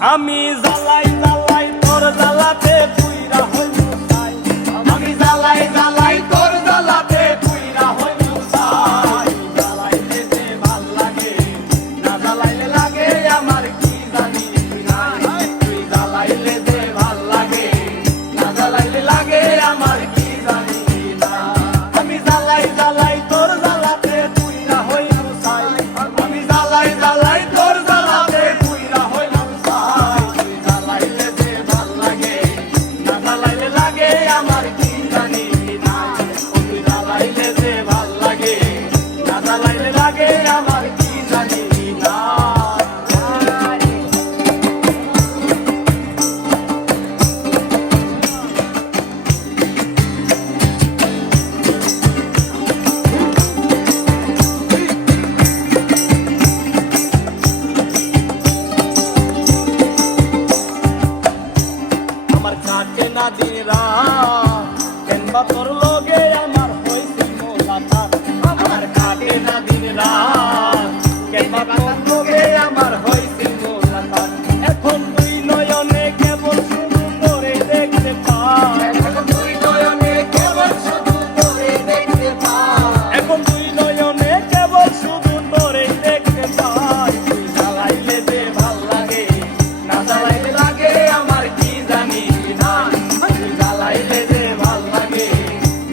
আমি জ্বালাই জ্বালাই তোর জ্বালাতে পুইরা হইল ছাই। আমি জ্বালাই জ্বালাই তোর জ্বালাতে পুইরা হইল ছাই। জ্বালাইলে যে ভাল লাগে, না জ্বালাইলে লাগে আমার কি জানি নাই। তুই জ্বালাইলে যে ভাল লাগে, না জ্বালাইলে লাগে আমার কি জানি না। আমি জ্বালাই জ্বালাই তোর জ্বালাতে পুইরা হইল ছাই। আমি জ্বালাই জ্বালাই তোর জ্বালাতে পুইরা হইল ছাই। তুই জ্বালাইলে যে ভাল লাগে, না জ্বালাইলে লাগে আমার কি জানি নাই। তুই জ্বালাইলে যে ভাল লাগে, না জ্বালাইলে লাগে আমার কি জানি না। আমার কাটে না দিন রাত, কেনবা তোর লগে আমার হইছে মোলাকাত। আমার কাটে না দিন রাত, কেনবা তোর লগে আমার হইছে মোলাকাত। এখন দুই নয়নে কেবল শুধু তোরে দেখতে পাই। এখন দুই নয়নে কেবল শুধু তোরে দেখতে পাই। এখন দুই নয়নে কেবল শুধু তোরে দেখতে পাই। তুই জ্বালাইলে যে ভাল লাগে, না জ্বালাইলে লাগে আমার কি জানি না। তুই জ্বালাইলে যে ভাল লাগে,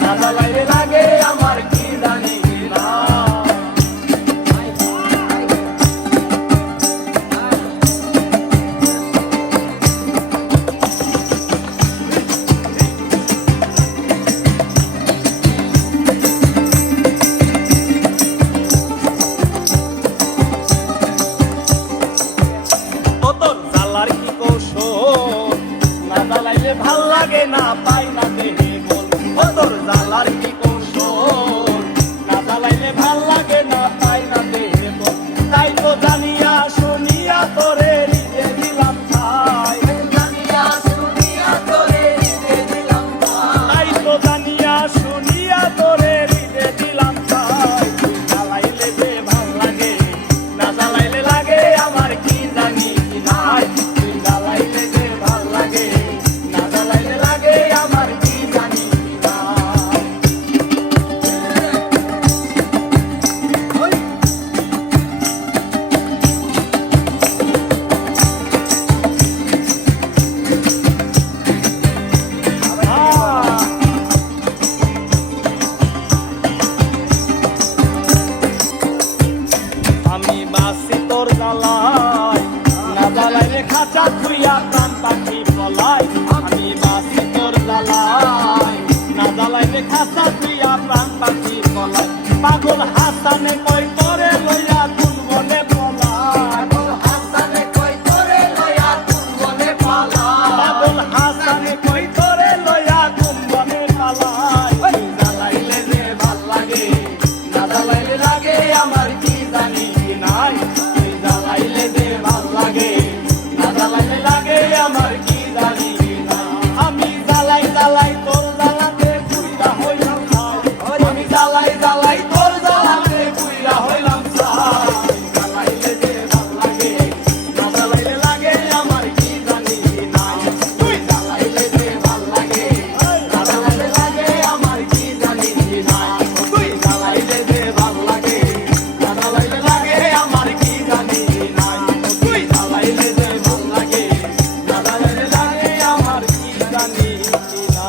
না জ্বালাইলে লাগে আমার কি জানি না। ও তোর জ্বালার কি কৌশল, না জ্বালাইলে ভাল লাগে না পাই না দেহে বল। ও তোর জ্বালার কি কৌশল, না জ্বালাইলে ভাল লাগে না পাই না দেহে বল। তাই তো জানিয়া শুনিয়া তোরে হৃদে দিলাম ঠাই। জানিয়া শুনিয়া তোরে হৃদে দিলাম ঠাই। তাই তো জানিয়া শুনিয়া তোরে হৃদে দিলাম ঠাই। তুই জ্বালাইলে যে ভাল লাগে, না জ্বালাইলে লাগে আমার কি জানি নাই। তুই জ্বালাইলে যে ভাল লাগে, না জ্বালাইলে লাগে আমার কি জানি না। আমি বাসি তোর জ্বালাই, না জ্বালাইলে খাঁচা থুইয়া প্রাণ পাখি পলাই। আমি বাসি তোর জ্বালাই, না জ্বালাইলে খাঁচা থুইয়া প্রাণ পাখি পলাই। পাগল হাসানে কই তোরে লইয়া কোন বনে পলাই। পাগল হাসানে কই তোরে লইয়া কোন বনে পালাই। পাগল হাসানে কই তোরে লইয়া কোন বনে পালাই। তুই জ্বালাইলে যে ভাল লাগে, না জ্বালাইলে লাগে আমার কি জানি নাই। তুই জ্বালাইলে যে ভাল লাগে, না জ্বালাইলে লাগে আমার কি জানি না। আমি জ্বালাই জ্বালাই তোর জ্বালাতে পুইরা হইলাম ছাই। আমি জ্বালাই জ্বালাই তোর জ্বালাতে পুইরা হইলাম ছাই। জ্বালাইলে যে ভাল লাগে, না জ্বালাইলে লাগে আমার কি জানি নাই। তুই জ্বালাইলে যে ভাল লাগে, না জ্বালাইলে লাগে আমার কি জানি নাই। তুই জ্বালাইলে যে ভাল লাগে, না জ্বালাইলে লাগে আমার কি জানি নাই। তুই জ্বালাইলে যে ভাল লাগে, না জ্বালাইলে লাগে আমার কি জানি না।